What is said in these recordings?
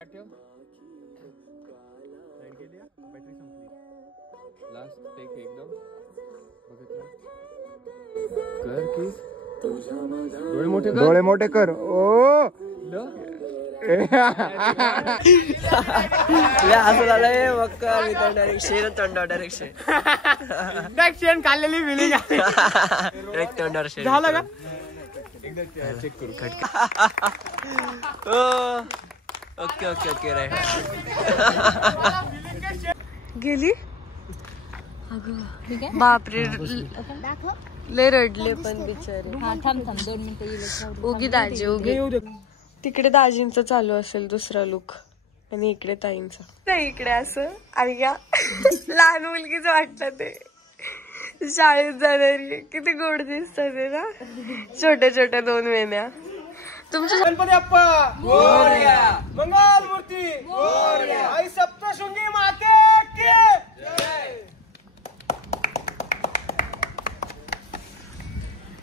Battery संपली. Last take एकदम कर की डोळे मोठे कर. ओ असं झालंय मक्का डायरेक्शन तोंडा डायरेक्शन खाल्लेली फिलिंग डायरेक्ट तोंडावर झालं का? चेक करू. Okay okay okay right. गेली बापरे लय रडले पण बिचारे. उगी दाजी उगी तिकडे दाजींचं चालू असेल दुसरा लुक आणि इकडे ताईंचा नाही इकडे असं आणि या लहान मुलगीच वाटतं ते शाळेत जाणारी किती गोड दिसतात ते ना छोट्या छोट्या 2 वेण्या. तुमच्या गणपती बाप्पा मोरया, मंगल मूर्ती मोरया, आई सप्तशृंगी माते की जय.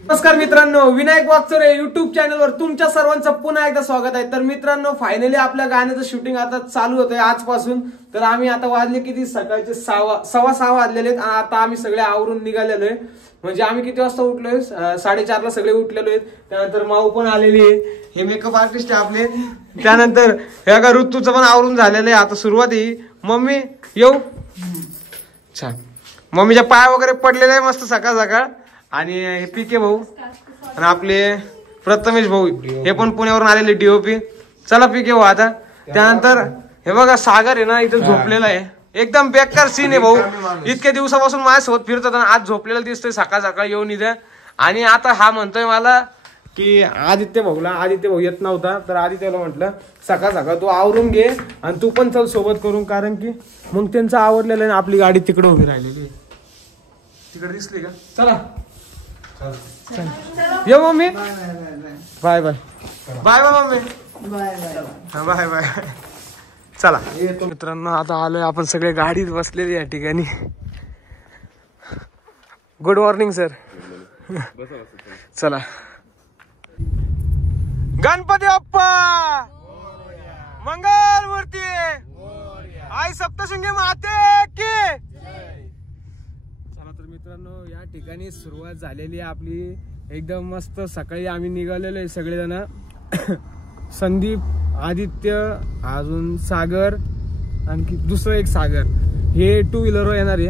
नमस्कार मित्रांनो, विनायक वाकचोरे युट्यूब चॅनलवर तुमच्या सर्वांचं पुन्हा एकदा स्वागत आहे. तर मित्रांनो, फायनली आपल्या गाण्याचं शूटिंग आता चालू होतंय आजपासून. तर आम्ही आता वाजले किती सकाळचे 6:15 वाजलेले आहेत आणि आता आम्ही सगळे आवरून निघालेलो आहे. म्हणजे आम्ही किती वाजता उठलोय? 4:30ला सगळे उठलेलो आहेत. त्यानंतर माऊ पण आलेली आहे, हे मेकअप आर्टिस्ट आहे आपले. त्यानंतर हे का ऋतूचं पण आवरून झालेलं आहे. आता सुरुवात आहे. मम्मी येऊ छान. मम्मीच्या पाय वगैरे पडलेले आहे मस्त सकाळ सकाळ. आणि हे पीके भाऊ आणि आपले प्रथमेश भाऊ हे पण पुण्यावरून आलेले डीओपी. चला पीके भाऊ आता. त्यानंतर हे बघा सागर आहे ना इथे झोपलेला आहे. एकदम बेकार सीन आहे भाऊ. इतक्या दिवसापासून माझ्यासोबत फिरत होता, आज झोपलेला दिसतोय सकाळ सकाळ येऊन इथे. आणि आता हा म्हणतोय मला की आदित्य भाऊ येत नव्हता, तर आदित्यला म्हटलं सकाळ सकाळ तू आवरून घे आणि तू पण चल सोबत करून, कारण की मग त्यांचं आवडलेलं आहे. आपली गाडी तिकडे उभी राहिलेली आहे. तिकडे दिसली का? चला ये mummy. Bye bye bye bye mummy. Bye bye. चला मित्रांनो, आता आलोय आपण सगळे गाडीत बसलेले या ठिकाणी. Good morning sir. चला. गणपती बाप्पा मंगल मूर्ती आई सप्तशृंगी माते की. चला तर मित्रांनो, या ठिकाणी सुरुवात झालेली आहे आपली. एकदम मस्त सकाळी आम्ही निघालेलो आहे सगळेजण. संदीप, आदित्य, अजून सागर, आणखी दुसरं एक सागर, हे 2 व्हीलरवर येणार आहे.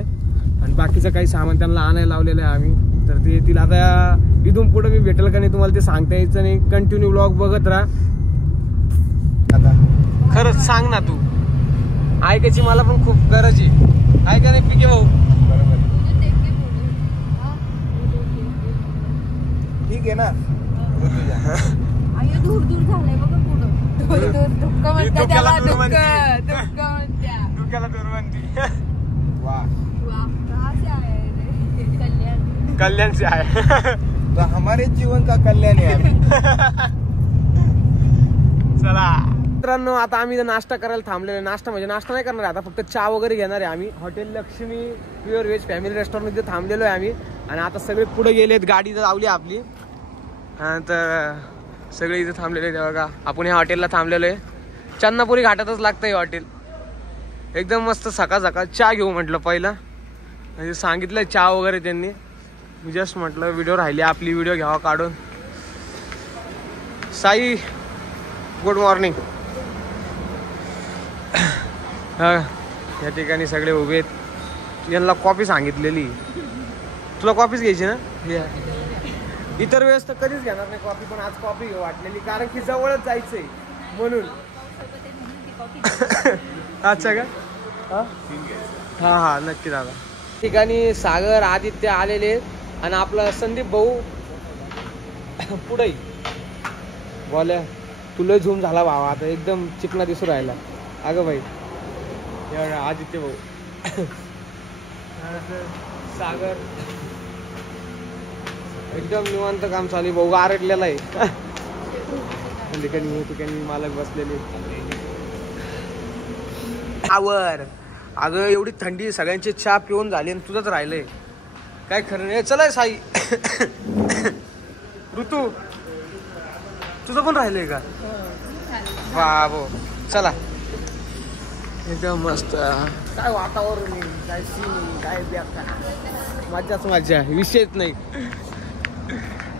आणि बाकीचं काही सामान त्यांना आणायला लावलेलं आहे आम्ही. तर ते येतील आता. इथून पुढे मी भेटेल का नाही तुम्हाला ते सांगता यायचं नाही. कंटिन्यू व्लॉग बघत राहा. खरंच सांग ना तू, ऐकायची मला पण खूप गरज आहे. ऐका नाही पीके भाऊ? ठीक आहे ना. दूर दूर झालंय बघा पुढं. डोक्याला दूर म्हणती. कल्याण से आहे. तो हमारे जीवन का कल्याण आहे. चला मित्रांनो, आता आम्ही नाश्ता करायला थांबलेलो. नाश्ता म्हणजे नाश्ता नाही करणार आता, फक्त चहा वगैरे घेणार आहे आम्ही. Hotel Lakshmi pure veg family restaurant मध्ये थांबलेलो आहे आम्ही. आणि आता सगळे पुढे गेलेत, गाडी लावली आपली. तर सगळे इथे थांबलेले आहेत बघा. आपण ह्या हॉटेलला थांबलेलो आहे. चन्नापुरी घाटातच लागतं हे हॉटेल. एकदम मस्त सकाळ सकाळ चहा घेऊ म्हटलं पहिला. म्हणजे सांगितलं चहा वगैरे त्यांनी. मी जस्ट म्हटलं व्हिडिओ राहिली आपली, व्हिडिओ घ्यावा काढून. Sai good morning. या ठिकाणी सगळे उभे आहेत. यांना कॉफी सांगितलेली. तुला कॉफीच घ्यायची ना? इतर वेळेस तर कधीच घेणार नाही कॉफी, पण आज कॉफी घेऊ वाटलेली, कारण की जवळच जायचंय म्हणून. अच्छा का? हा हा नक्की दादा. ठिकाणी सागर, आदित्य आलेले आहेत आणि आपला संदीप भाऊ पुढे. बोल्या तुला झूम झाला भावा, आता एकदम चिकना दिसू राहिला. अगं भाई आदित्य भाऊ. सागर एकदम निवांत काम चालू. भाऊ आरडलेला आहे. ठिकाणी मालक बसलेले. आवर अगं एवढी थंडी, सगळ्यांचे चहा पिऊन झाले आणि तुझंच राहिलंय. काय खरं नाही. चला साई. ऋतू तुझं पण राहिलंय का? बाबो चला. एकदम मस्त. काय वातावरण आहे, काय सीन आहे, काय मज्जाच मज्जा, विषयच नाही.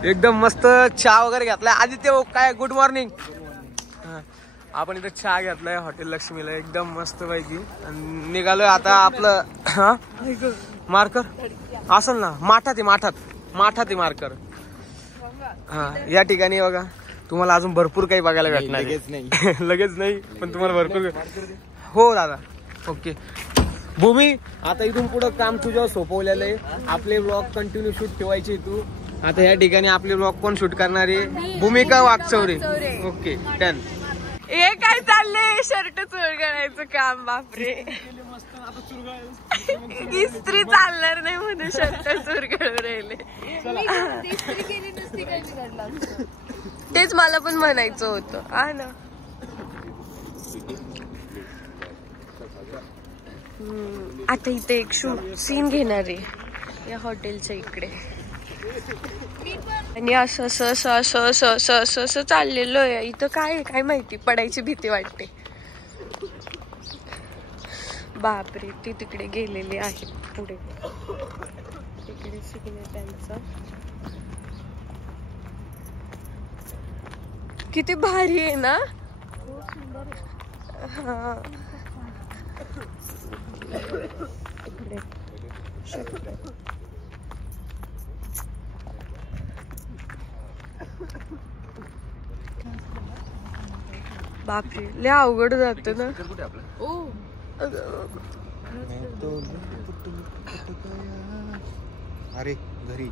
एकदम मस्त चहा वगैरे घेतलाय. आदित्य काय गुड मॉर्निंग. आपण इथं चहा घेतलाय हॉटेल लक्ष्मीला एकदम मस्त पैकी. निघालोय आता आपलं. हा मार्कर असेल ना, माठात आहे मार्कर. हा या ठिकाणी बघा तुम्हाला अजून भरपूर काही बघायला भेटणार. लगेच नाही पण तुम्हाला भरपूर. हो दादा ओके. भूमी आता इथून पुढं काम तुझ्यावर सोपवलेलं आहे. आपले ब्लॉग कंटिन्यू शूट ठेवायचे तू. आता या ठिकाणी आपले ब्लॉग कोण शूट करणार आहे? भूमिका वागचौरे. Okay done. हे काय चाललंय? शर्ट चुरगळायचं काम. बापरे इस्त्री चालणार नाही म्हणून शर्ट चुरगळून राहिले. तेच मला पण म्हणायचं होतं. हा ना. आता इथे एक सीन घेणार आहे या हॉटेलच्या इकडे. आणि असं असं असं असं असं असं असं असं चाललेलं आहे. इथं काय माहिती, पडायची भीती वाटते. बापरे ती तिकडे गेलेली आहे पुढे. तिकडे सीन आहे त्यांचा. किती भारी आहे ना. हा इकडे बापरे लय अवघड जात ना. अरे घरी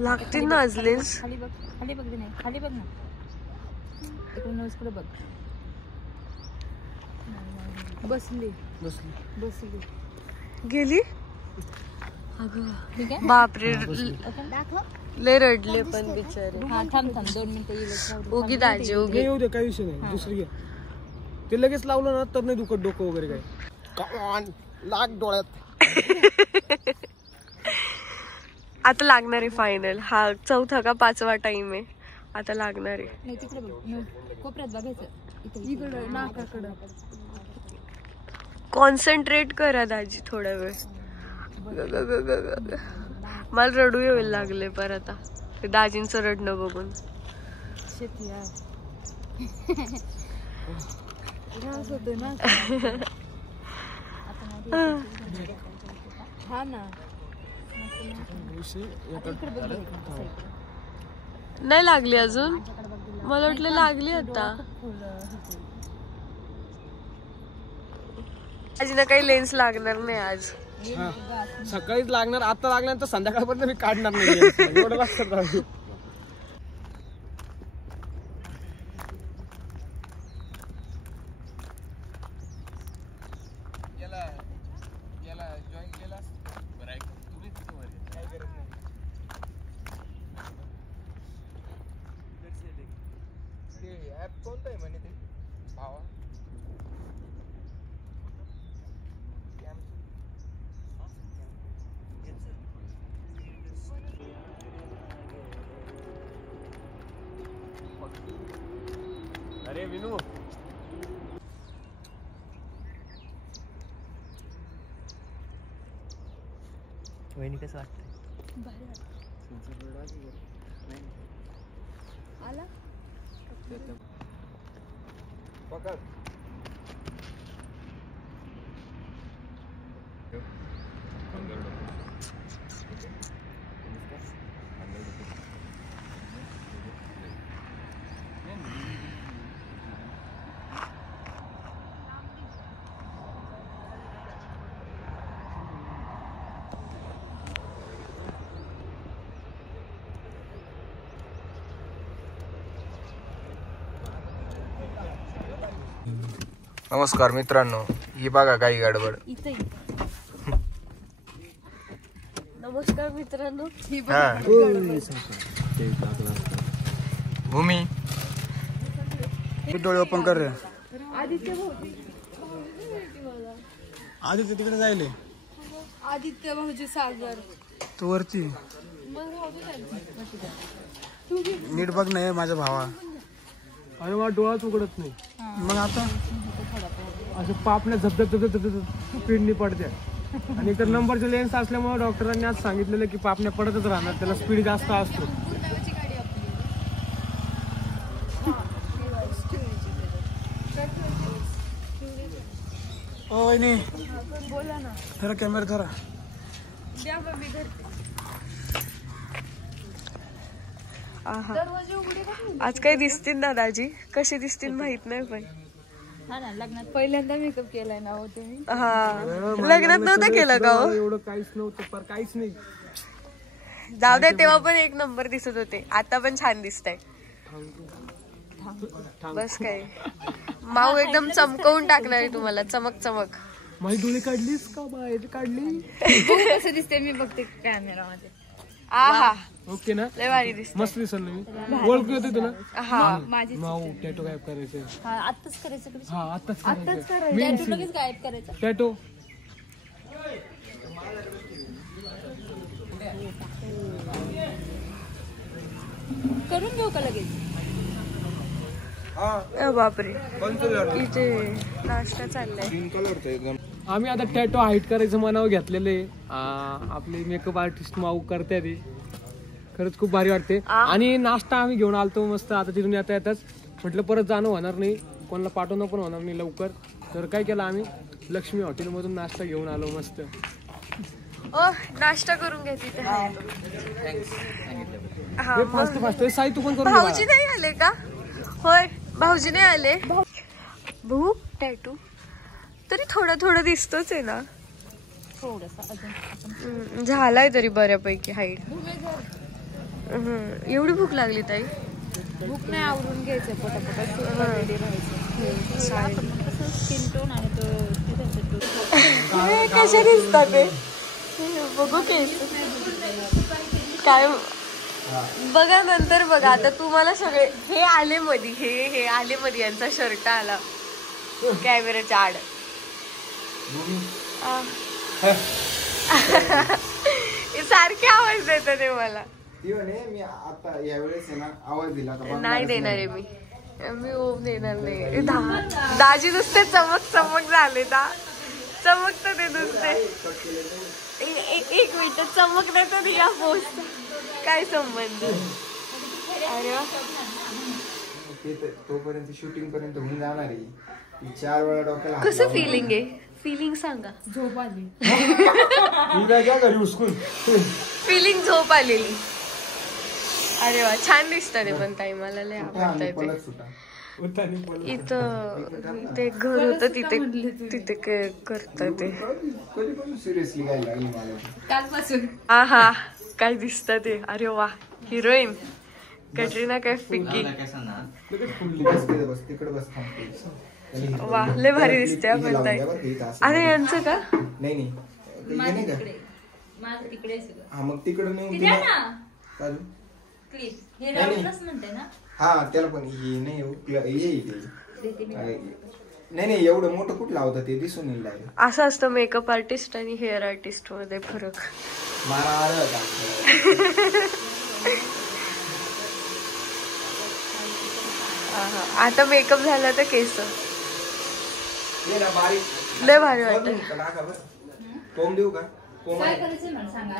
लागते नाजलेस. खाली बघ नाही, खाली बघ ना. इकडे नोजकडे बघ. बसली गेली. ठीक आहे. बापरे दाखव. लय रडले पण बिचारे. हा थांब 2 मिनिटं येईल. उगी दाजी उगी. येऊ दे काही विषय नाही. दुसरी घ्या. ते लगेच लावलं ना तर नाही दुखत डोकं वगैरे काय. लाग डोळ्यात. आता लागणार आहे फायनल. हा 4था का 5वा टाइम आहे. आता लागणार आहे. नाही तिकडे बघ, कोपऱ्यात बघायचं. इकडं नाकाकडं. कॉन्सन्ट्रेट करा दाजी थोडा वेळ. मला रडू यायला लागले पर आता ते दाजींचं रडणं बघून. शेती होतो ना. हा ना. नाही लागली अजून. मला वाटलं लागली आता. दाजींना काही लेन्स लागणार नाही आज. सकाळीच लागणार. आता लागल्यानंतर संध्याकाळपर्यंत मी काढणार नाही. एवढं लक्षात राहू. कोणतं आहे म्हणे ते भावा? अरे विनू वहिनी कसं वाटतंय? आला पकड. नमस्कार मित्रांनो, ही बघा काही गडबड. नमस्कार मित्रांनो. भूमी डोळे ओपन कर रे. आदित्य तिकडे जायले. आदित्य भाऊजी सागर तू वरती नीट बघ नाही माझ्या भावा. अरे मला डोळाच उघडत नाही. मग आता असं पापण्या झपझप स्पीडनी पडते. आणि तर नंबरचे लेन्स असल्यामुळे डॉक्टरांनी आज सांगितलेलं की पापण्या पडतच राहणार, त्याला स्पीड जास्त असतो. बोला ना, जरा कॅमेरा धरा. आज काही दिसतील दादाजी, कसे दिसतील माहित नाही पण. हा ना, लग्नात पहिल्यांदा मेकअप केलाय ना हो तुम्ही. हा, लग्नात नव्हतं केलं का हो? एवढं काहीच नव्हतं, पर काहीच नाही. जाऊ द्या, तेव्हा पण एक नंबर दिसत होते, आता पण छान दिसताय. बस काय, माऊ एकदम चमकवून टाकणार आहे तुम्हाला, चमक चमक. माझी डोळे काढलीस का बाहेर काढली? कसं दिसते मी बघते कॅमेरा मध्ये. आहा, ओके ना, लय भारी दिसत. मस्त दिसल ना मी. ओळखू येते तुला? हा, माझी माऊ टॅटो गायब करायचंय. आत्ताच करायचं. हा, आत्ताच आत्ताच करायचं. करायचं, लगेच गायब करायचं. टॅटो करून घेऊ का लगेच? बापरे, इथे नाश्ता चाललाय. आम्ही आता टॅटो हाईट करायचं मनावर घेतलेलं आहे. आपले मेकअप आर्टिस्ट माऊ करते ते, खरंच खूप भारी वाटते. आणि नाश्ता आम्ही घेऊन आलतो मस्त. आता तिथून येता येताच म्हटलं परत जाणं होणार नाही, कोणाला पाठवणं पण होणार नाही लवकर, तर काय केलं आम्ही लक्ष्मी हॉटेलमधून नाश्ता घेऊन आलो मस्त. नाश्ता करून घ्या तिथे. फास्ट फास्ट साई तू पण करून भाऊजी नाही आले का? होय, भाऊजी नाही आले. भाऊ टॅटू तरी थोडं थोडं दिसतोच आहे ना, थोडस अजून झालाय तरी बऱ्यापैकी हाईट. एवढी भूक लागली ताई? भूक नाही, आवरून घ्यायचं पटापटा, रेडी राहायचं. स्किन टोन आणि तो कशा दिसतात ते बघू केस काय बघा, नंतर बघा. आता तुम्हाला सगळे हे आले मधी, हे आले मधी, यांचा शर्ट आला कॅमेराच्या आड. सारखे आवाज देतात ते मला. मी आता यावेळेस ना आवाज दिला नाही देणार आहे मी ओम देणार नाही. दाजी नुसते चमक चमक झाले दा, चमकत ते नुसते. एक मिनिट, चमक देतात या पोस्ट, काय संबंध? अरे वा, तोपर्यंत शूटिंग पर्यंत होऊन जाणार आहे. 4 वेळा डोक्याला कसं फिलिंग आहे? फिलिंग सांगा. झोप आली. फिलिंग झोप आलेली. अरे वा, छान दिसतात ते पण ताई, मला लय आवडतंय ते. इथं ते घर होतं तिथे करतात ते. सिरियसली काय लागली मला कालपासून. आहा, काय दिसतं ते. अरे वा, हिरोईन कटरीना कैफ पिंकी. तिकडे बस. वा, लय भारी दिसते आपण ताई. अरे यांचं का? नाही तिकडे हा, मग तिकडे नेऊन हा, त्याला पण हे नाही नाही एवढं मोठं कुठं लावतं ते दिसून येईल. असं असतं मेकअप आर्टिस्ट आणि हेअर आर्टिस्ट मध्ये फरक. आता मेकअप झाला तर केस लय भारी वाटत. कोंब देऊ का? काय करायचं मला सांगा.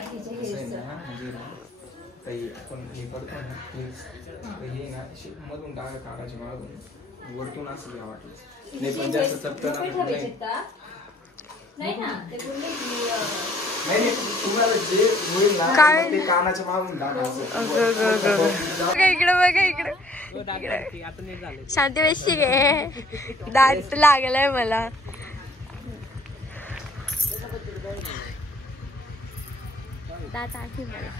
काही आपण हे करतो ना, हे ना मधून काढायचे मागून वरतून असं वाटलं नाही, पण जास्त चपटं नाही तुम्हाला जे होईल ना ते कानाच्या मागून टाका. इकडे बघा, इकडे शांती बेशी गे, दात लागलाय मला. दात आहे मला.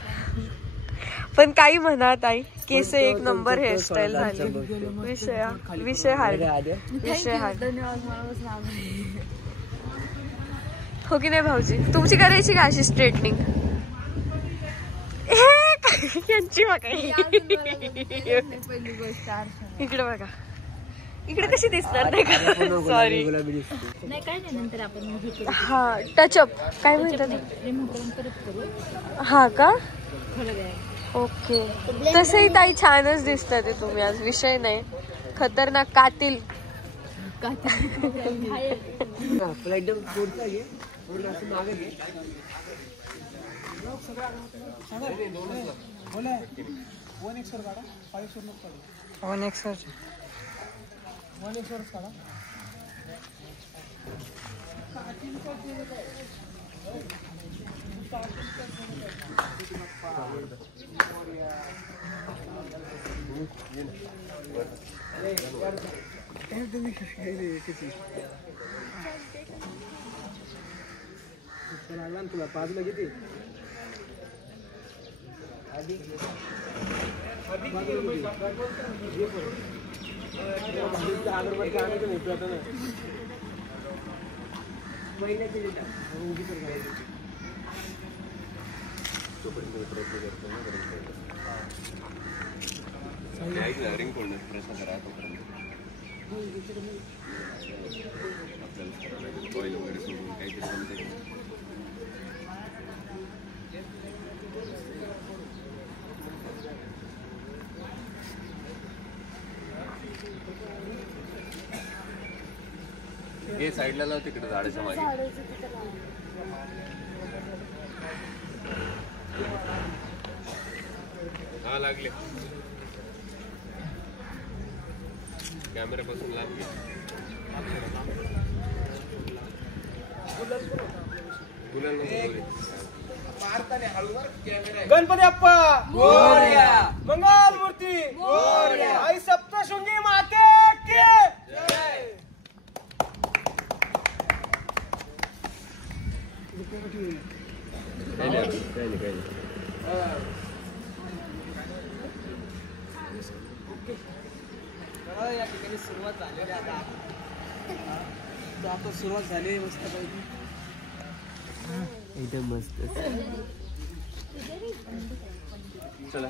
पण काही म्हणा ताई, केस एक नंबर हेअरस्टाईल झाली. विषय हार्ड. हो की नाही भाऊजी? तुमची करायची का अशी स्ट्रेटनिंग? यांची बघा, इकडे बघा, इकडे कशी दिसणार नाही का? सॉरी, नाही काय नाही, नंतर आपण हा टचअप काय म्हणतात. हा का? ओके, तसंही ताई छानच दिसतात तुम्ही आज. विषय नाही, खतरनाक कातील. तुला पाजलं किती हे साईडला लाव तिकडे झाडाच्या मागे. हा लागले. कॅमेऱ्यापासून लांब घे. गणपती बाप्पा मोरया. मंगल मूर्ती मोरया. आई सप्तशृंगी माते की जय. या ठिकाणी सुरुवात झाली. आता सुरुवात झाली मस्त पैकी. एकदम मस्त. चला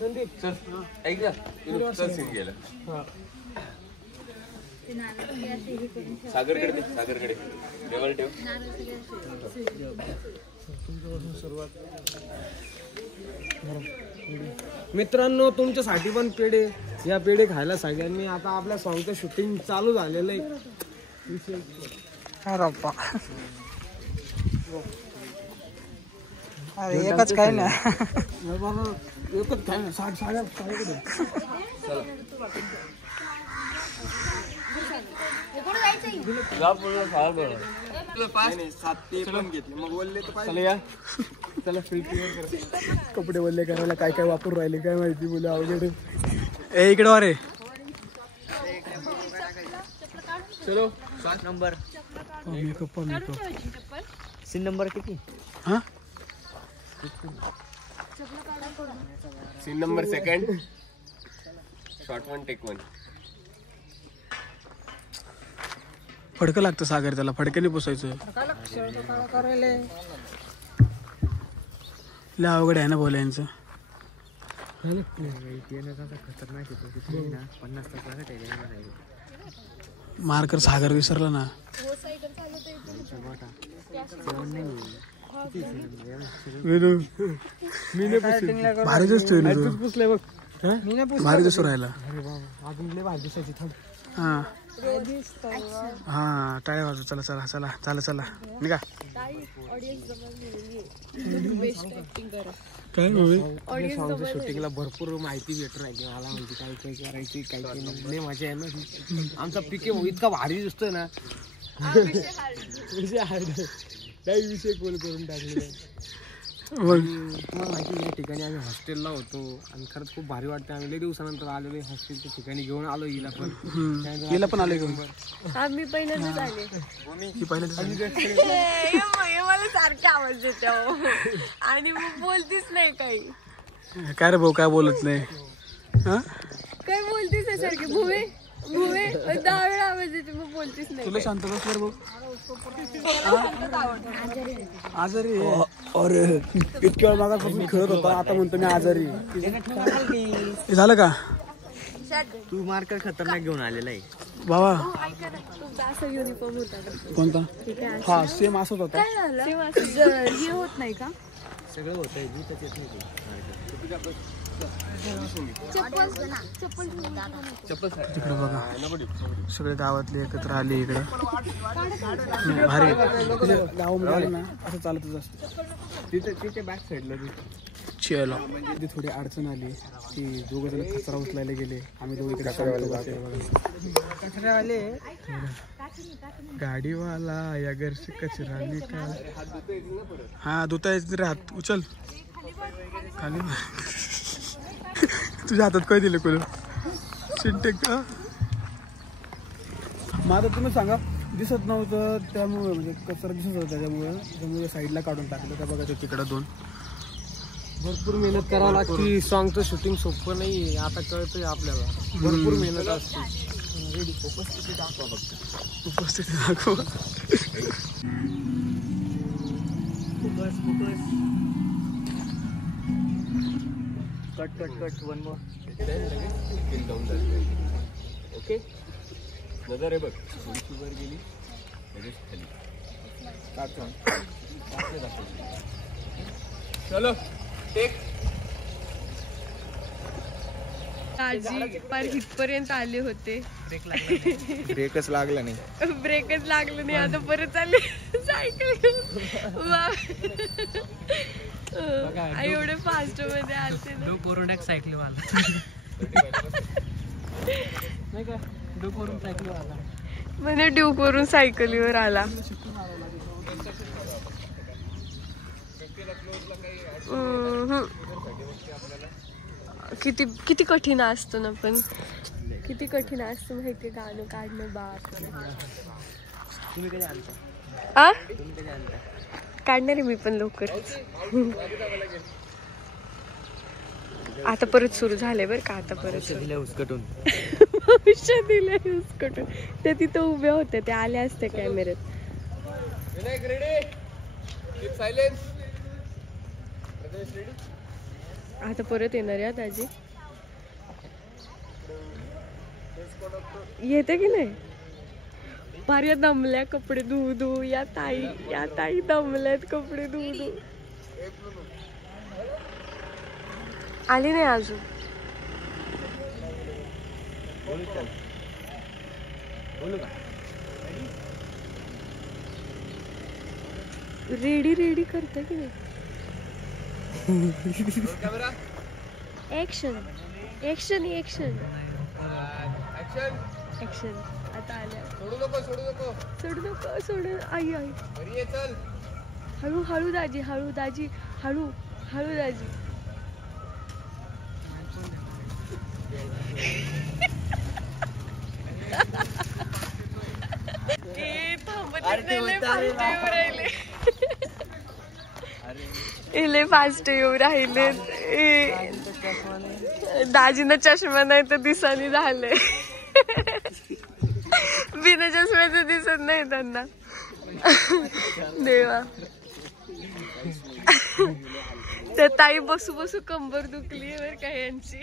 संदीप चल ऐक ना. चल सीन गेला. सागरकडे दे. सागरकडे लेवल ठेव. मित्रांनो तुमच्यासाठी पण पेढे. या पेढे खायला सगळ्यांनी. आता आपल्या सॉंगचं शूटिंग चालू झालेलं आहे. एकच काय ना. एकच काय ना. साड्या कपडे वल्ले करायला काय काय वापरून राहिले काय माहिती. मुलं अवघड. ए इकडे रे. चलो 7 नंबर. सीन नंबर किती. Scene number 2 shot 1 take 1. फडकं लागतं सागर त्याला. फडक्याने पुसायचं. लय अवघड आहे ना बोलायचं. मार्कर सागर विसरला ना. भारी दिसतोय भारी दिसू राहिला. हा हा टाळ्या वाजू. चला चला चला चला चला निघा. काय शूटिंगला भरपूर माहिती भेटून राहिली मला. म्हणजे काय काय करायची काय काय नाही. मजा आहे ना. आमचा पिके इतका भारी दिसतोय ना. काही विषय कॉल करून टाकले. तुम्हाला माहिती या ठिकाणी आम्ही हॉस्टेलला होतो आणि खरंच खूप भारी वाटतं. आम्ही लई दिवसानंतर आलेलो हॉस्टेलच्या ठिकाणी. घेऊन आलो हिला पण आलो घेऊन. आम्ही पहिल्यांदाच आले. मला सारखा आवाज देतो आणि मग बोलतीच नाही काही. काय रे भाऊ काय बोलत नाही. काय बोलतीस सारखी. भुवे भुवे 10 वेळा आवाज देते मग बोलतीच नाही. तुला शांत बस रे भाऊ. आजारी अरे इतक्या वेळ मागापासून खेळत होता. आता म्हणतो मी आजारी. झालं का. तू मार्कर खतरनाक घेऊन आलेला आहे बाबा. तुमचा असा युनिफॉर्म होता कोणता. हा सेम असंच होता. हे होत नाही का. सगळं होतंय जीतच येत नाही तिकडे बघा सगळे गावातले एकत्र आले इकडे भारी गावामध्ये ना असं चालतच असतं तिथे बॅक साईडला चलो म्हणजे थोडी अडचण आली की दोघं जण कचरा उचलायला गेले आम्ही दोघं इकडे कचरा आले गाडीवाला या घरचे कचरा निकाल हा धुता येत रे हात उचल खाली तुझ्या हातात काय दिलं कोण सिंटेक का माझं तुम्ही सांगा दिसत नव्हतं त्यामुळे म्हणजे कचरा दिसत होता त्यामुळे साईडला काढून टाकलं का बघा ते तिकडं दोन भरपूर मेहनत करावं लागते सॉंगचं शूटिंग सोपं नाही आता कळतंय आपल्याला भरपूर मेहनत असते उपस्थिती दाखवा फक्त उपस्थिती दाखवा cut cut cut one more okay नजर आहे बघ थोडीशी वर गेली लगेच खाली चलो टेक आजी पार इथपर्यंत आले होते ब्रेकच लागला नाही ब्रेकच लागलं नाही आता परत आले सायकल एवढे फास्ट मध्ये आलते ना. कोरोडॅक सायकल वाला नाही का डोकवरून सायकल वाला म्हणे ड्यूक वरून सायकलीवर आला. किती किती कठीण असतं ना पण किती कठीण असतं माहिती गाणं काढणं बाप तुम्ही कधी आणता आ तुम्ही कधी आणता काढणार आहे मी पण लवकर. आता परत सुरू झाले बरं का आता परत दिलं हुसकटून भविष्य दिलंय हुसकटून. त्या तिथं उभ्या होत्या त्या आल्या असत्या कॅमेऱ्यात. विनायक रेडी कीप सायलेन्स आता परत येणार आहे दाजी येते की नाही. फार दमल्या कपडे धुवू धुवू या ताई दमल्यात कपडे धुवू धुवू. आली नाही अजून. रेडी रेडी करते की नाही. Action action action action. आता आल्या. सोडू नको सोडू आई आई घरी ये चल. हळू हळू दाजी हळू दाजी हळू हळू दाजी. फास्ट येऊ राहिले. दाजीना चष्मा नाही तर दिसानी झाले. बिना चष्म्याचं दिसत नाही त्यांना. देवा त्या ताई बसू बसू कंबर दुखली बर का यांची.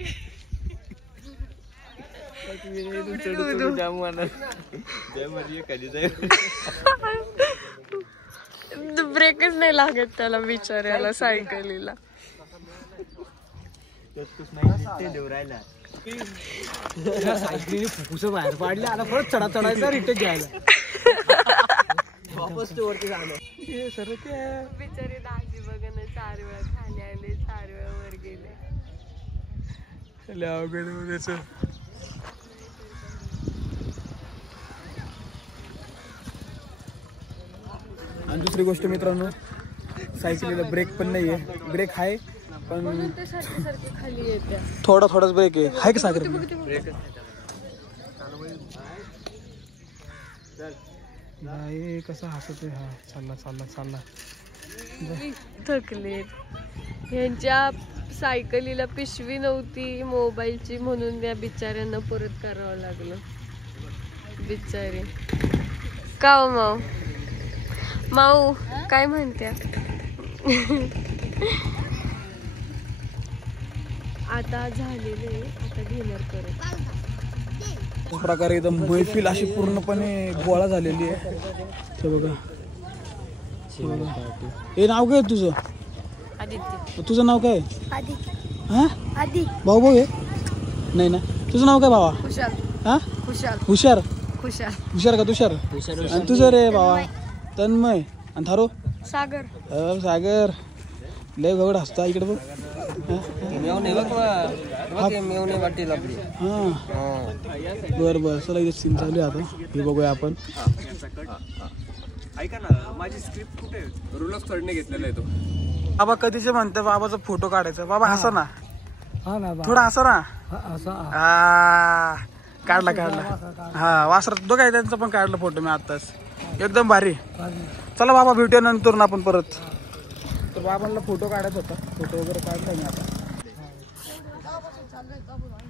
ब्रेकच नाही लागत त्याला बिचाऱ्याला सायकलीला. सायकलीने फुफ्फुस बाहेर पाडले आता परत चढायचा रिटर्न घ्यायला वापस ते वरती जाणं. बिचारी दाजी बघा ना 4 वेळा खाली आले 4 वेळा वर गेले. आणि दुसरी गोष्ट मित्रांनो सायकलीला ब्रेक पण नाहीये. ब्रेक आहे पण सारखी खाली येते. थोडाच ब्रेक आहे का सायकल. नाही कसा हसत आहे हा. चालला थकले. यांच्या सायकलीला पिशवी नव्हती मोबाईलची म्हणून त्या बिचाऱ्यांना परत करावं लागलं. बिचारी का हो माऊ काय म्हणत्या. आता झालेले आता घेणार परत. प्रकारे एकदम मैफिल अशी पूर्णपणे गोळा झालेली आहे. हे बघा हे नाव काय तुझं. आदित्य. तुझं नाव काय? आधी हा आधी भाऊ भाऊ आहे नाही ना. तुझं नाव काय भावा? खुशाल हा खुशाल हुशार खुशाल हुशार का तुषार? आणि तुझं रे भावा? तन्मय. आणि थारो? सागर. सागर लय गवड हसता इकडे बघ. हा बर बर चला इथे सीन चालू आहे आता हे बघूया आपण. ऐका ना माझी स्क्रिप्ट कुठे रूल ऑफ थर्डने घेतलेला आहे तो. बाबा कधीचे म्हणते बाबाचा फोटो काढायचा. बाबा हसा ना हा ना थोडा हसा ना. असा काढला काढला हा वासरात बघ काय त्यांचा पण काढला फोटो मी आताच एकदम भारी. चला बाबा भेटूया नंतर ना आपण परत. तर बाबांना फोटो काढायचा होता फोटो वगैरे काढला मी आता.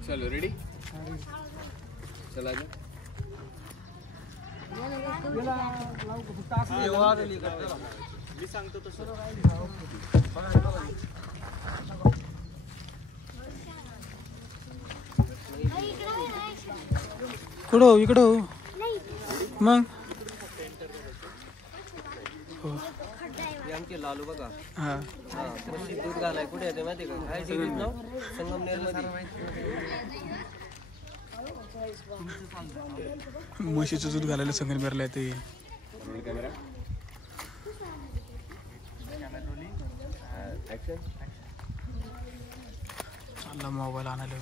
चलो रेडी चला कुठं हो इकडं हो मग आमचे लालू बघा हा दूध घालाय कुठे येते माहिती का? काय टीव्हीत ना संगमनेर मध्ये. म्हशीचं दूध घालायला संगमनेरला ते. चालला मोबाईल आणायला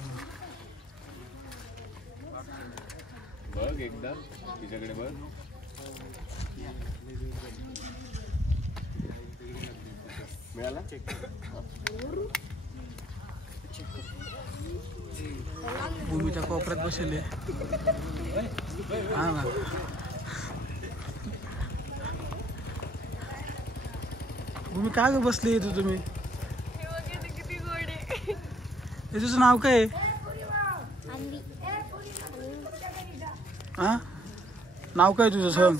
बघ एकदा तिच्याकडे बघ. मिळाला भूमीच्या कोपऱ्यात बसले. हा ना भूमी काय ग बसली तू तुम्ही? तुझं नाव काय? हा नाव काय तुझं सांग.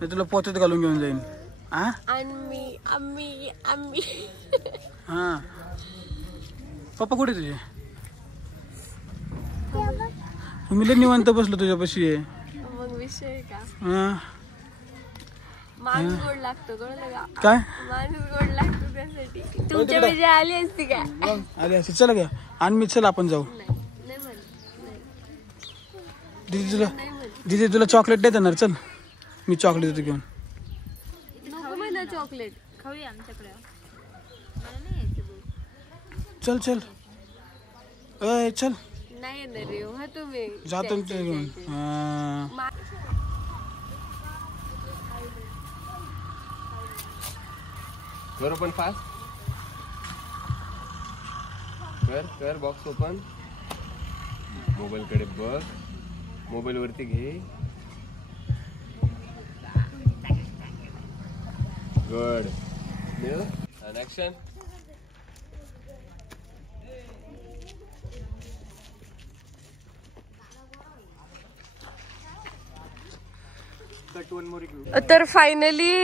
मी तुला पोत्यात घालून घेऊन जाईन. हा हा पप्पा कुठे तुझे? मी लय निवांत बसलो तुझ्यापाशी आहे. मग विषय का हा माणूस गोड लागतो कळलं का? काय माणूस गोड लागतो त्यासाठी. तुमच्या म्हणजे आली असती का? आले असे चला घ्या आणि मी चल आपण जाऊ. नाही म्हण दीदी तुला चॉकलेट देत येणार. चल मी चॉकलेट देतो घेऊन. नको म्हणा चॉकलेट. खाऊया आमच्याकडे. मला नाही यायचं दूध. चल चल अय चल नाही येणार रे हा तुम्ही. जातो मी ते घेऊन. कर ओपन फास्ट कर कर बॉक्स ओपन. मोबाईल कडे बघ. मोबाईल वरती घे. गुड आणि ऍक्शन. तर फायनली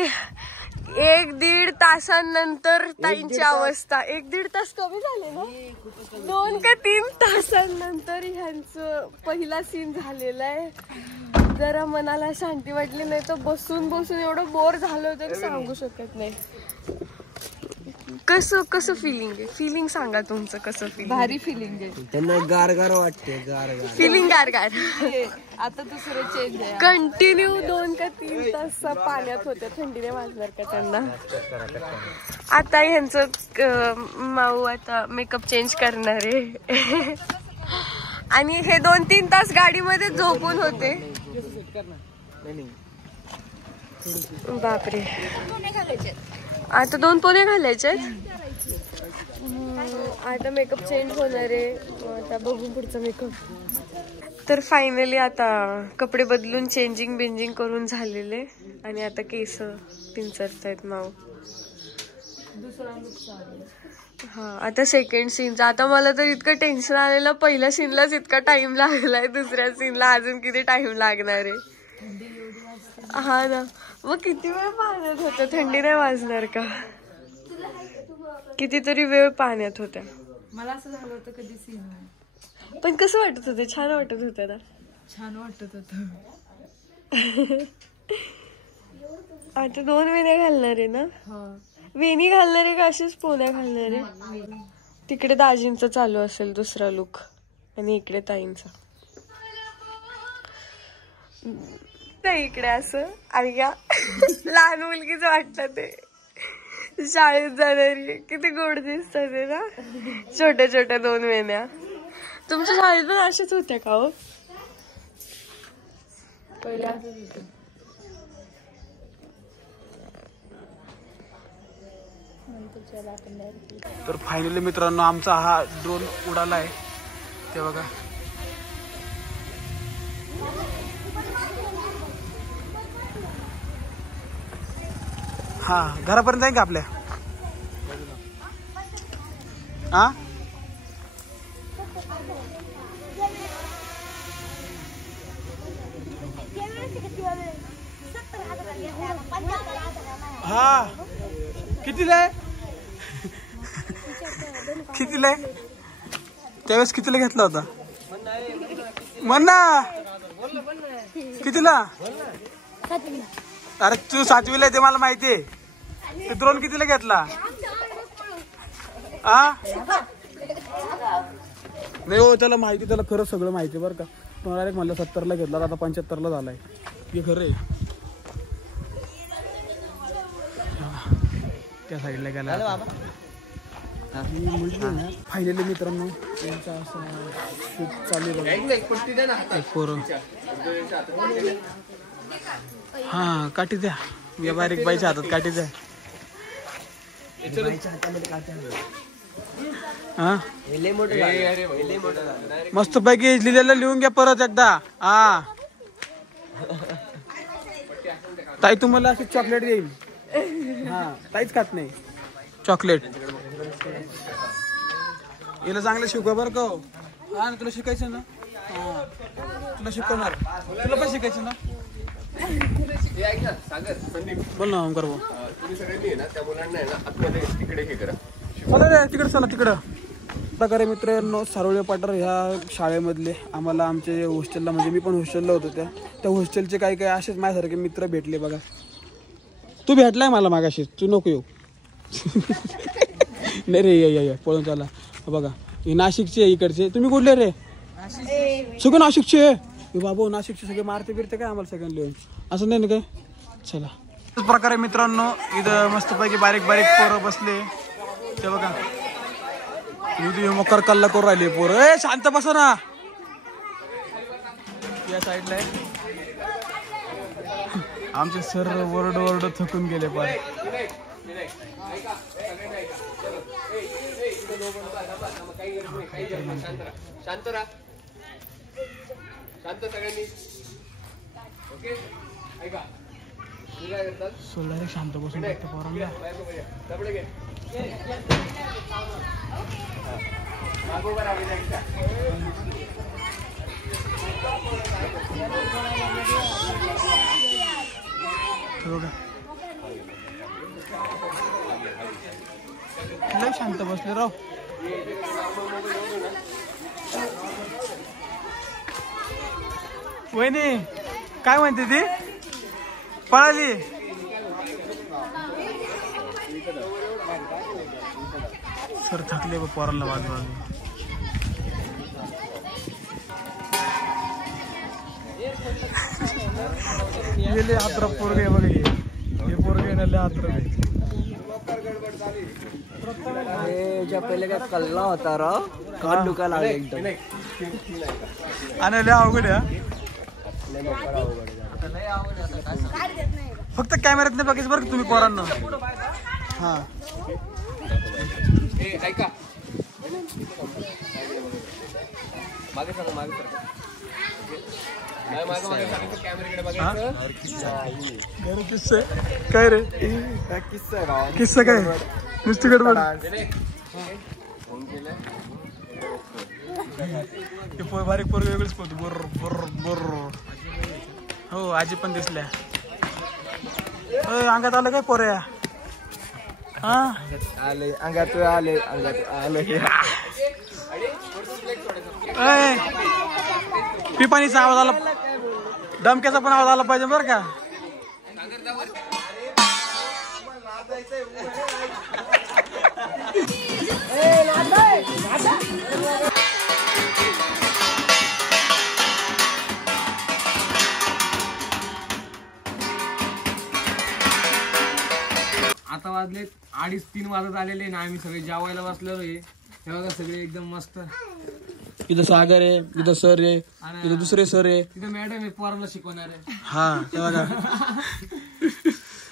1-1.5 तासांनंतर ताईंची अवस्था 1-1.5 तास कमी झाले ना. 2 का 3 तासांनंतर ह्यांचं पहिला सीन झालेला आहे. जरा मनाला शांती वाटली. नाही तर बसून बसून एवढं बोर झालं होतं सांगू शकत नाही. कसं फिलिंग आहे? फिलिंग सांगा तुमचं कसं फिलिंग? भारी फिलिंग आहे. त्यांना गारगार वाटते गारगार. फिलिंग गार आता दुसरं चेंज आहे. कंटिन्यू 2 का 3 तास पाण्यात होत्या. थंडीने वाजणार का त्यांना? आता ह्यांचं माऊ आता मेकअप चेंज करणार आहे. आणि हे 2-3 तास गाडीमध्ये झोपून होते. बापरे आता 2 पोने घालायचे. आता मेकअप चेंज होणार आहे. आता बघू पुढचा मेकअप. तर फायनली आता कपडे बदलून चेंजिंग करून झालेले. आणि आता केस पिंचरतायत माऊ. हा आता सेकंड सीनचा. आता मला तर इतकं टेन्शन आलेलं. पहिल्या सीनलाच इतका टाइम लागलाय. दुसऱ्या सीनला अजून किती टाइम लागणार आहे? हा ना मग किती वेळ पाण्यात होत्या. थंडी नाही वाजणार का? कितीतरी वेळ पाण्यात होत्या. मला असं झालं होतं कधी सीन. पण कसं वाटत होतं? छान वाटत होतं ना. छान वाटत होत. आता 2 वेण्या घालणार आहे ना. वेणी घालणारे का असेच पोण्या घालणारे? तिकडे दाजींचा चालू असेल दुसरा लुक आणि इकडे ताईंचा. नाही इकडे असं आणि का लहान मुलगीच वाटतं ते. शाळेत जाणारी किती गोड दिसतात ते ना, छोट्या छोट्या 2 वेण्या. तुमच्या शाळेत पण अशाच होत्या का हो? पहिल्या तर फायनली मित्रांनो आमचा हा ड्रोन उडाला आहे ते बघा. हा घरापर्यंत जाईल का आपल्या? हा हा कितीला आहे? कितीला आहे? त्यावेळेस कितीला घेतला होता? म्हण ना कितीला? अरे तू 7वीला आहे ते मला माहितीये. ते ड्रोन कितीला घेतला? आ नाही हो त्याला माहिती, त्याला खरं सगळं माहिती बरं का. तुम्हाला म्हणलं 70ला घेतला, आता 75ला झालाय. हे खरं आहे. त्या साईडला गेला फायनली मित्रांनो त्यांचा असं शूट चालू आहे. पोरं हा काठी द्या या बारीक बाईच्या हातात काठी द्या. हा मस्त पैकी लिहिलेलं लिहून घ्या परत एकदा. हा ताई तुम्हाला अशी चॉकलेट देईल. हा काहीच खात नाही चॉकलेट. हिला चांगलं शिकवा बरं का. हा तुला शिकायचं ना? हा तुला शिकवणार. तुला पण शिकायचं ना? बोल ना ओमकार भाऊ. तुम्ही सगळ्यांनी ना त्या मुलांना ना आतमध्ये तिकडे हे करा. चला रे तिकडे चला तिकडं. प्रकारे मित्रांनो सारोळे पाटर ह्या शाळेमधले आम्हाला आमच्या हॉस्टेलला, म्हणजे मी पण हॉस्टेलला होतो त्या हॉस्टेलचे काही काही असेच माझ्यासारखे मित्र भेटले बघा. तू भेटलाय मला मागाशी, तू नको येऊ. नाही रे या पळून चला. बघा हे नाशिकचे इकडचे. तुम्ही कुठले रे? सगळे नाशिकचे. बाबू नाशिकचे सगळे मारते फिरते काय आम्हाला सगळ्यांना लिहून असं नाही ना काय. चला त्याच प्रकारे मित्रांनो इथं मस्तपैकी बारीक बारीक पोरं बसले ते बघा. मकर कल्ला करून राहिले पोरं. ए शांत बसा ना. या साईडला आहे आमचे सर वरड थकून गेले. पण शांत राहा. शांत सगळ्यांनी. ओके ऐका तुम्ही काय करतात? सोलारे शांत बसून पोरांना. कपडे घे. मागोवर आले एकदा. बघा लय शांत बसले राव. वहिनी काय म्हणते ती? पळाली. सर थकले पोरांना वाजवा. गेले आत्र पोरगे बघ. हे पोरगे ना लय आत्र. पहिले काय कल्ला होता राव. कान दुखायला लागले एकदम. आणि लय अवघड आहे. फक्त कॅमेऱ्यात नाही बघायचं बरं तुम्ही पोरांना. हा ऐका मागे सांगा. मागे सांगा. कॅमेऱ्याकडे बघायचं. किस्सा काय रे? किस्सा काय नुसती गडबड. बारीक पोर वेगळीच पोहतो. Bore bore bore. हो आजी पण दिसल्या. अंगात आलं काय पोऱ्या? हा आले अंगात आले. पिपाणीचा आवाज आला, डमक्याचा पण आवाज आला पाहिजे बरं का. आता वाजले 2:30-3 वाजत आलेले ना, आम्ही सगळे जेवायला बसलेलो आहे. हे बघा सगळे एकदम मस्त. इथं सागर आहे, इथं सर आहे, इथं दुसरे सर आहे, तिथं मॅडम आहे पोरांना शिकवणार आहे. हा ते बघा.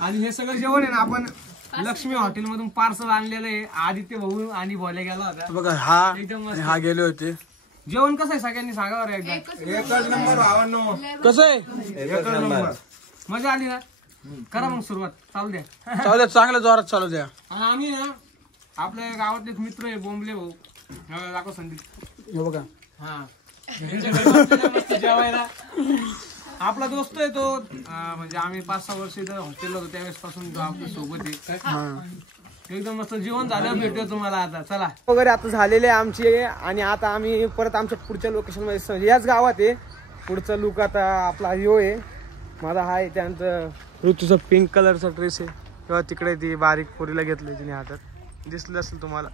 आणि हे सगळं जेवण आहे ना आपण लक्ष्मी हॉटेल मधून पार्सल आणलेलं आहे. आदित्य भाऊ आणि भोले गेला होता. बघा हा एकदम आणि हा गेले होते. जेवण कसं आहे सगळ्यांनी सांगा बरं एकदा. कसं आहे? मजा आली ना? करा मग सुरुवात. चालू द्या. चालू द्या, चांगलं जोरात चालू द्या. आणि आम्ही ना आपल्या गावातले एक मित्र आहे बोंबले भाऊ. दाखव संदीप. हे बघा. हा मस्त जेवायला. आपला दोस्त आहे तो. म्हणजे आम्ही 5-6 वर्ष इथं हॉस्टेलला होतो त्यावेळेस पासून आपल्या सोबत आहे. एकदम मस्त जेवण झालं. भेटूया तुम्हाला आता. चला वगैरे आता झालेले आमची. आणि आता आम्ही परत आमच्या पुढच्या लोकेशन मध्ये याच गावात आहे. पुढचा लुक आता आपला यो आहे. माझा हा आहे. त्यानंतर ऋतूचा पिंक कलरचा ड्रेस आहे. किंवा तिकडे ती बारीक पोरीला घेतली तिने हातात. दिसलं असेल तुम्हाला.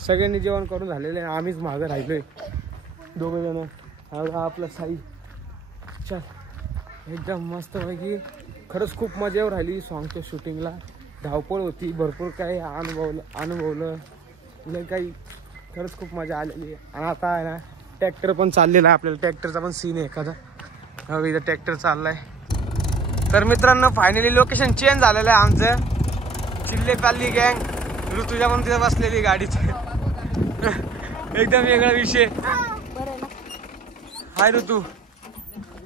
सगळ्यांनी जेवण करून झालेलं आहे. आम्हीच मागं राहिलोय 2 जण. हा आपला साई. चल एकदम मस्त पैकी. खरंच खूप मजा येऊ राहिली सॉंगच्या शूटिंगला. धावपळ होती, भरपूर काही अनुभवलं लय काही. खरंच खूप मजा आलेली आहे. आणि आता आहे ना ट्रॅक्टर पण चाललेला आहे. आपल्याला ट्रॅक्टरचा पण सीन आहे एखादा. हा इथं ट्रॅक्टर चाललाय. तर मित्रांनो फायनली लोकेशन चेंज झालेलं आहे आमचं. चिल्लेपाल्ली गँग. ऋतुजा पण तिथं बसलेली गाडीत. एकदम वेगळा विषय. हाय ऋतू.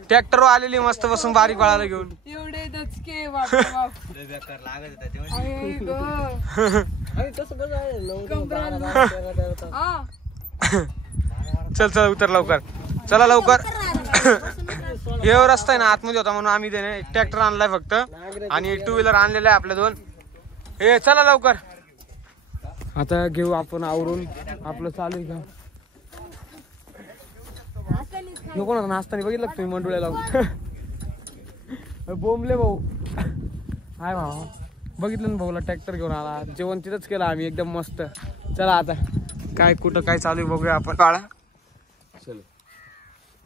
ट्रॅक्टर आलेली मस्त बसून बारीक बाळाला घेऊन. एवढे दचके बाप बाप. चल चल उतर लवकर. चला लवकर. हे रस्ता आहे ना आतमध्ये होता म्हणून आम्ही त्याने ट्रॅक्टर आणलाय फक्त. आणि 2 व्हीलर आणलेला आहे आपल्या 2. हे चला लवकर. आता घेऊ आपण आवरून. आपलं चालू आहे का नको ना नाचताना बघितलं तुम्ही मंडुळ्या लावून. बोंबले भाऊ. हाय भाऊ. बघितलं ना भाऊला ट्रॅक्टर घेऊन आला. जेवण तिथंच केलं आम्ही एकदम मस्त. चला आता काय कुठं काय चालू आहे बघूया आपण. बाळा चलो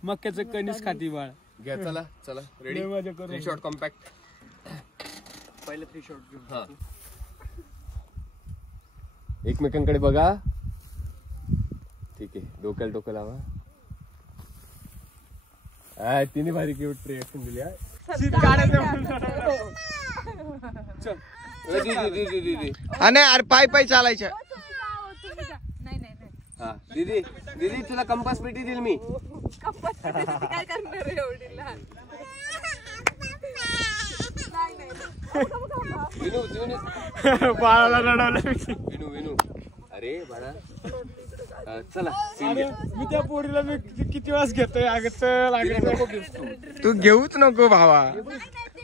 मक्याचं कणीस खाती बाळ. घ्या. चला चला रेडी. 3 shot compact. पहिले 3 शॉट घेऊ. हा एकमेकांकडे बघा. ठीक आहे. डोक्याला डोकं लावा. तिने भारी क्यूट रिएक्शन दिली. आणि अरे पाय पाय चालायचं. हा दीदी दीदी तुला कंपास पेटी देईल मी. काय करणार एवढी लहान. विनू विनू बाळाला रडवलं. विनू विनू. अरे बाळा चला सीन घ्या. मी त्या पोरीला मी किती वेळास घेतोय. अगं चल नको तू घेऊच नको भावा.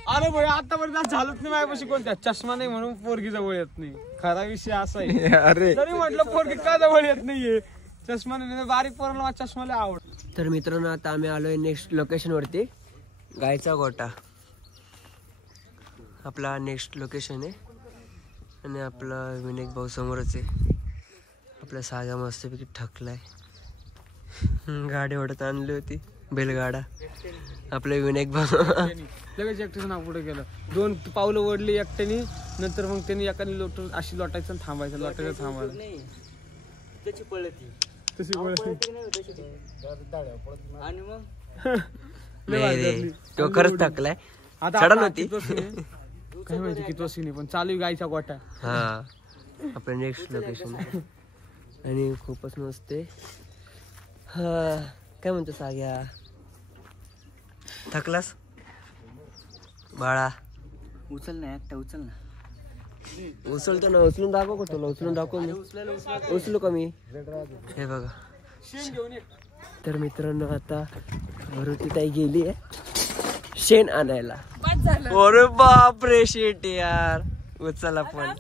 अरे भाई आतापर्यंत झालंच नाही माझ्यापाशी कोणत्या. चष्मा नाही म्हणून पोरगी जवळ येत नाही. खरा विषय असा आहे. अरे तरी म्हटलं पोरगी का जवळ येत नाहीये. चष्मा नाही. बारीक पोराला चष्मा लय आवड. तर मित्रांनो आता आम्ही आलोय नेक्स्ट लोकेशन वरती. गायचा गोटा आपला नेक्स्ट लोकेशन आहे. आणि आपला विनायक भाऊ समोरच आहे. आपला सागा मस्तपैकी ठकलाय. गाडी ओढत आणली होती बैलगाडा. आपले विनायक भाऊ लगेच एकट्याचं नाव पुढे गेलं. 2 पावलं ओढली एकट्याने. नंतर मग त्यांनी एकाने लोटून अशी लोटायचं आणि थांबायचं. लोटायचं थांबायचं. त्याची पळती तशी पळती. आणि मग तो खरंच टाकलाय. आता चढल आपला होती. काय माहिती किती सीन आहे पण चालू आहे गायचा गोटा. हा आपलं नेक्स्ट लोकेशन. आणि खूपच मस्त आहे. हा काय म्हणतो साग्या. थकलास बाळा. उचल ना एकटा. उचल ना. उचलतो ना. उचलून दाखव का तुला. उचलून दाखव मी. उचलू का मी. हे बघा. तर मित्रांनो आता ऋतुताई गेली आहे शेण आणायला. अरे बापरे शेट यार. उचला पण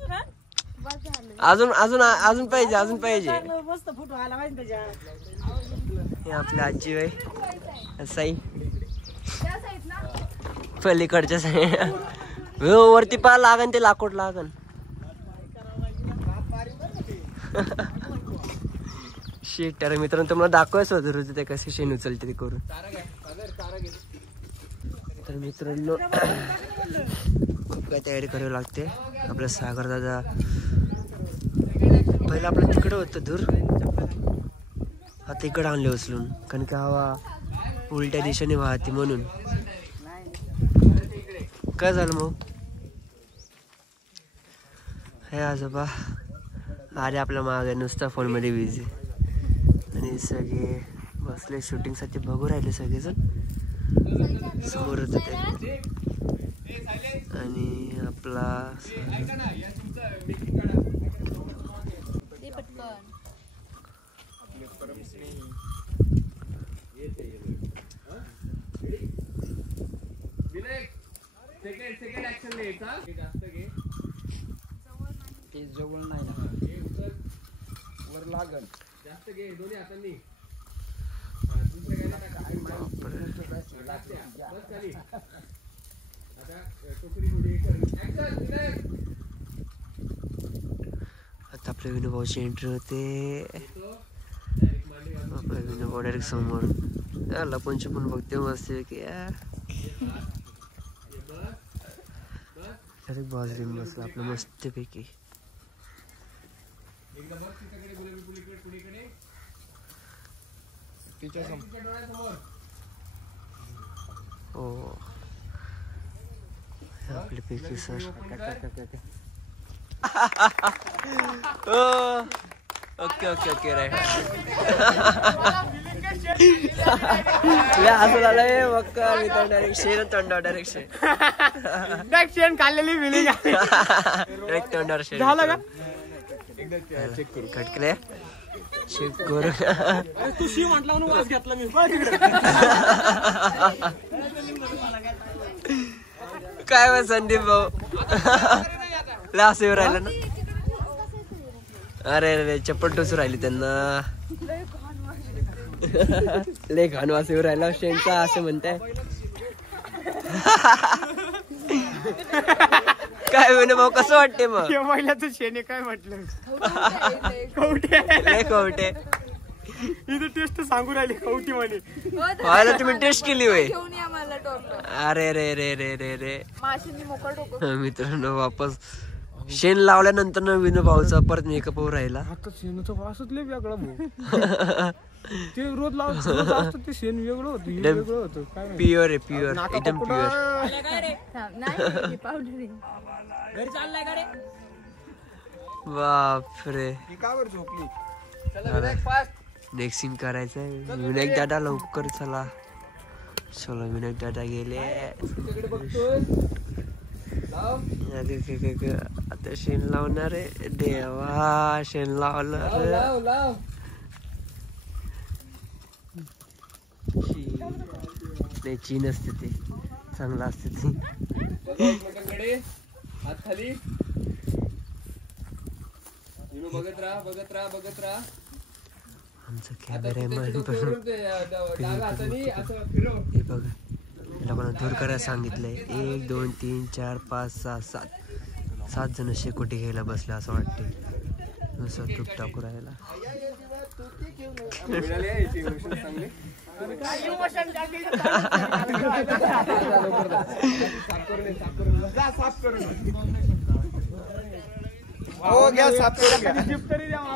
अजून अजून अजून पाहिजे. अजून पाहिजे. हे आपल्या आजी बाई साई पलीकडच्या साई. वरती पा लागन ते लाकूड लागन. शेट अरे मित्रांनो तुम्हाला दाखवायचं होतं रोज ते कसे शेण उचलते ते करून. तर मित्रांनो खूप काय तयारी करावी लागते. आपला सागर दादा पहिलं आपलं तिकडं होतं दूर, आता इकडं आणले उचलून, कारण की हवा उलट्या दिशेने वाहते म्हणून. काय झालं मग हे आजोबा अरे आपल्या मागे नुसता फोनमध्ये बिझी आणि सगळे बसले शूटिंगसाठी बघू राहिले सगळेजण समोर होते ते. आणि आपला सेकंड ऍक्शन घ्यायचा जास्त घे ते जवळ नाही ना वर लागल जास्त घे दोन्ही हातांनी आता आपल्या विनोभाऊची एंट्री होते. आपला विनोभाऊ डायरेक्ट समोर लपून छपून बघते मस्त की डायरेक्ट बॉल घेऊन बसला आपलं मस्तपैकी. हो आपले पैकी sir okay okay okay right असं झालंय मक्का मी तर डायरेक्ट शेण तोंडावर डायरेक्ट शेण खाल्लेली फिलिंग डायरेक्ट तोंडावर शेण झालं का कट केले चेक करू. तू शी म्हटला म्हणून वास घेतला मी. काय मग संदीप भाऊ लास्ट येऊ राहिलं ना. अरे अरे चप्पल टोचू राहिली त्यांना लय घाण वास येऊ राहिला शेणचा असं म्हणताय. काय म्हणे भाऊ कसं वाटते मग महिन्याचं शेण काय म्हटलं लय कवटे इथं टेस्ट सांगू राहिली कवटी म्हणे. व्हायला तुम्ही टेस्ट केली होय. अरे रे रे रे रे रे मित्रांनो वापस शेण लावल्यानंतर ना विनू भाऊचा परत मेकअप होऊ राहिला. आता शेणाचा वासच लय वेगळा भाऊ. ते रोज लावत ते शेण वेगळं होतं हे वेगळं होतं काय प्युअर आहे प्युअर एकदम प्युअर. बापरे नेक्स्ट सीन करायचं आहे. विनायक दादा लवकर चला. चला विनायक दादा गेले. आता शेण लावणार आहे देवा शेण लावलं नाही चीन असते ते चांगलं असते ते. हात खाली बघत राहा बघत राहा बघत राहा. आमचं कॅमेरामॅन पण हे बघा लोकांना दूर करायला सांगितलंय. 1 2 3 4 5 6 7 जण शेकोटी घ्यायला बसले असं वाटते नुसतं तूप टाकू राहायला.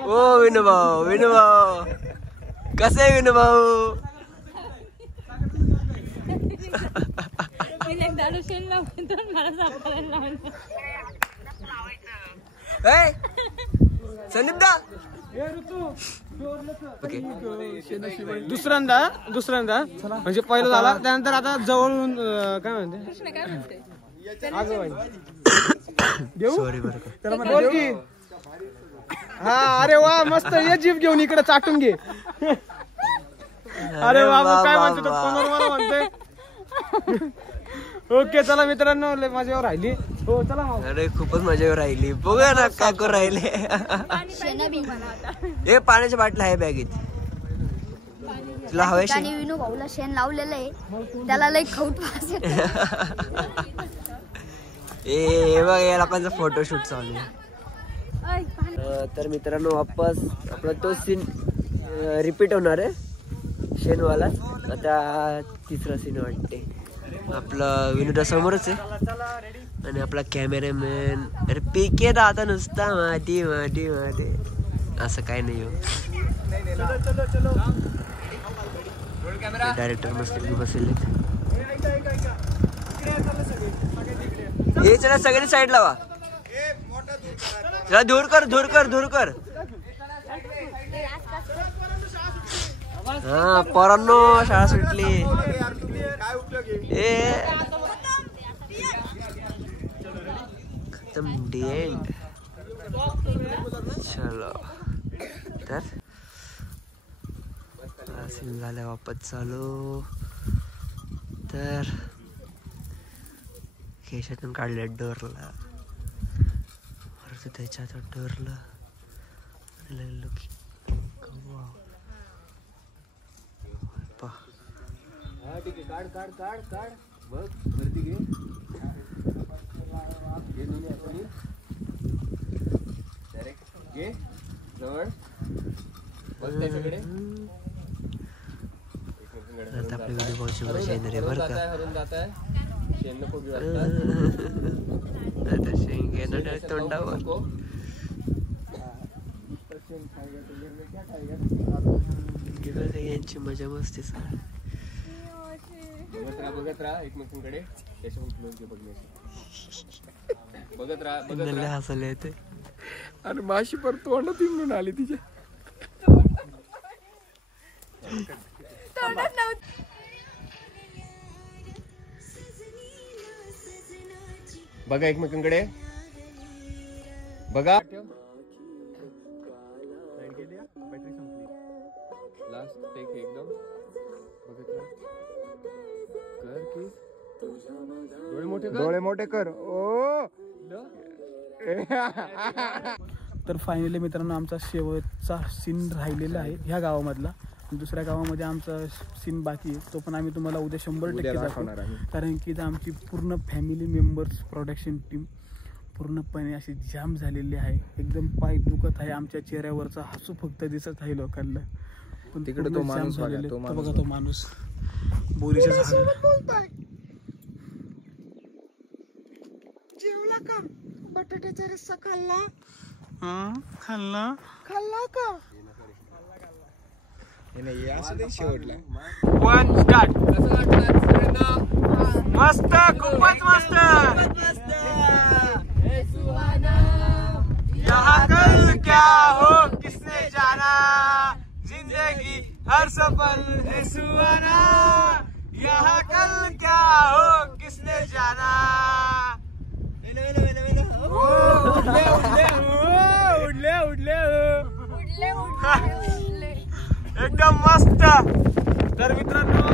ओ विनोभाऊ विनोभाऊ कसे आहे विनोभाऊ. संदीप दा ओके दुसऱ्यांदा म्हणजे पहिलं झाला त्यानंतर आता जवळून काय म्हणते सॉरी बरं का. हा अरे वा मस्त ये जीप घेऊन इकडे चाटून घे. अरे बाबा काय म्हणते तो फोनवर मला म्हणते. ओके चला मित्रांनो लय मजावर राहिली. हो चला अरे खूपच मजावर राहिली. बघूया ना काय करू राहिले. हे पाण्याच्या बाटल्या आहे बॅगेत तुला हवे. विनू भाऊला शेण लावलेलं आहे त्याला लय खवट वास येतो. ए बघ या लोकांचा फोटोशूट चालू आहे. तर मित्रांनो वापस आपला तो सीन रिपीट होणार आहे शेणवाला. आता तिसरा सीन वाटते. आपला विनोदा समोरच आहे आणि आपला कॅमेरामॅन अरे पीके आता नुसता माती माती माती असं काय नाही हो. डायरेक्टर मस्त बसले. हे चला सगळ्यांनी साईड लावा. चला धूर कर धूर कर धूर कर. हा पोरांनो शाळा सुटली. खतम डी एंड. चलो तर सीन झाल्या वापस चालू. तर केशातून काढल्या डोरला त्याच्यात डोरला काढ काढ काढ काढ बघ वरती घे. डायरेक्ट घे जवळ बघ त्याच्याकडे. आपली व्हिडिओ बहुत मजा येणार आहे बरं का. हरून जात आहे शेण नको बी वाटतं. आता शेण घेणार तोंडावर. यांची मजा मस्ती सर. बघत राहा एकमेकांकडे. त्याच्याहून क्लोज घे बघण्यासाठी. बघत राहा हसायला येते. आणि माशी पर तोंड तिंगून आली तिच्या. बघा एकमेकांकडे बघा. लास्ट टेक एकदम बघत राहा. कर की डोळे मोठे कर. ओ तर फायनली मित्रांनो आमचा शेवटचा सीन राहिलेला आहे ह्या गावामधला. दुसऱ्या गावामध्ये आमचा सीन बाकी आहे. तो पण आम्ही तुम्हाला उद्या 100% दाखवणार आहे. कारण की आमची पूर्ण फॅमिली मेंबर्स प्रोडक्शन टीम पूर्णपणे अशी जाम झालेली आहे. एकदम पाय दुखत आहे. आमच्या चेहऱ्यावरचा हसू फक्त दिसत आहे लोकांना. पण तिकडे तो माणूस झालेले. बघा तो माणूस बोरीच्या झाडाला. जेवला का? बटाट्याचा रस्सा खाल्ला? खाल्ला खाल्ला का? शेवटला वन स्टार्ट. मस्त खूपच मस्त. यहाँ कल क्या हो किसने जाना जिंदगी हर सफर है सुहाना. यहाँ कल क्या हो किसने जाना. उडले एकदम मस्त. तर मित्रांनो